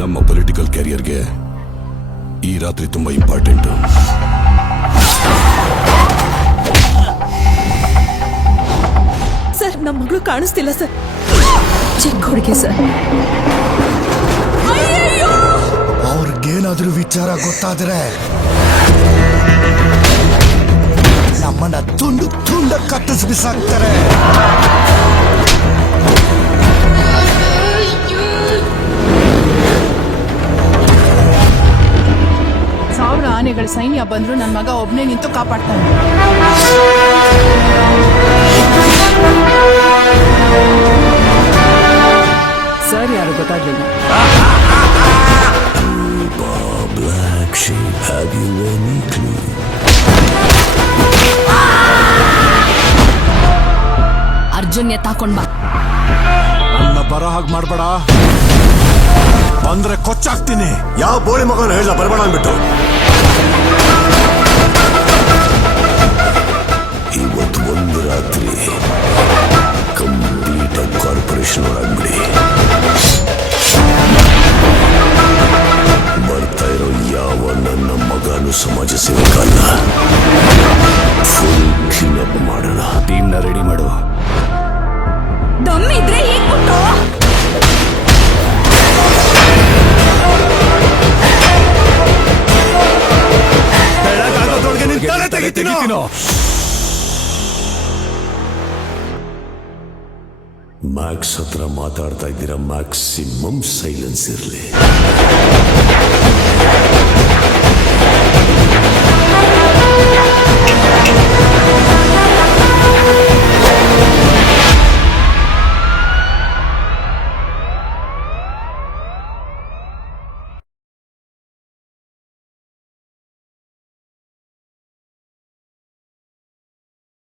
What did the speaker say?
ನಮ್ಮ ಪೊಲಿಟಿಕಲ್ ಕ್ಯಾರಿಯರ್ಗೆ ಈ ರಾತ್ರಿ ತುಂಬಾ ಇಂಪಾರ್ಟೆಂಟ್. ಸರ್, ನಮ್ಮ ಮಗಳು ಕಾಣಿಸ್ತಿಲ್ಲ ಸರ್. ಚಿಕ್ಕ ಹುಡುಗಿ ಸರ್. ಅವ್ರಿಗೇನಾದ್ರೂ ವಿಚಾರ ಗೊತ್ತಾದ್ರೆ ನಮ್ಮನ್ನ ತುಂಡು ತುಂಡ ಕತ್ತಿಸಿ ಬಿಸಾಕ್ತಾರೆ. ಸಾವಿರ ಆನೆಗಳ ಸೈನ್ಯ ಬಂದ್ರು ನನ್ನ ಮಗ ಒಬ್ನೇ ನಿಂತು ಕಾಪಾಡ್ತಾನೆ. ಸರ್ ಯಾರು ಗೊತ್ತಾಗ್ಲಿಲ್ಲ. ಅರ್ಜುನ್ ಎತ್ತಾಕೊಂಡ್ ಬಾ. ನನ್ನ ಬರೋ ಹಾಗೆ ಮಾಡ್ಬೇಡ, ಬಂದ್ರೆ ಕೊಚ್ಚಾಕ್ತೀನಿ. ಯಾವ ಬೋಳಿ ಮಗನ ಹೇಳ ಬರಬೇಡ ಅಂದ್ಬಿಟ್ಟು. ಇವತ್ತು ಒಂದು ರಾತ್ರಿ ಕಂಪ್ಲೀಟ್ ಆಗಿ ಕಾರ್ಪೊರೇಷನ್ ಒಳಗ್ಬಿಡಿ. ಬರ್ತಾ ಇರೋ ಯಾವ ನನ್ನ ಮಗನು ಸಮಾಜ ಸೇವಕಲ್ಲ. ಫುಲ್ ಕ್ಲೀನ್ ಅಪ್ ಮಾಡೋಣ. ಟೀಮ್ನ ರೆಡಿ ಮಾಡು. ದಮ್ಮಿದ್ರೆ ಹೀಗ್ ಕೊಟ್ಟು. ಮ್ಯಾಕ್ಸ್ ಹತ್ರ ಮಾತಾಡ್ತಾ ಇದ್ದೀರಾ, ಮ್ಯಾಕ್ಸಿಮಮ್ ಸೈಲೆನ್ಸ್ ಇರಲಿ.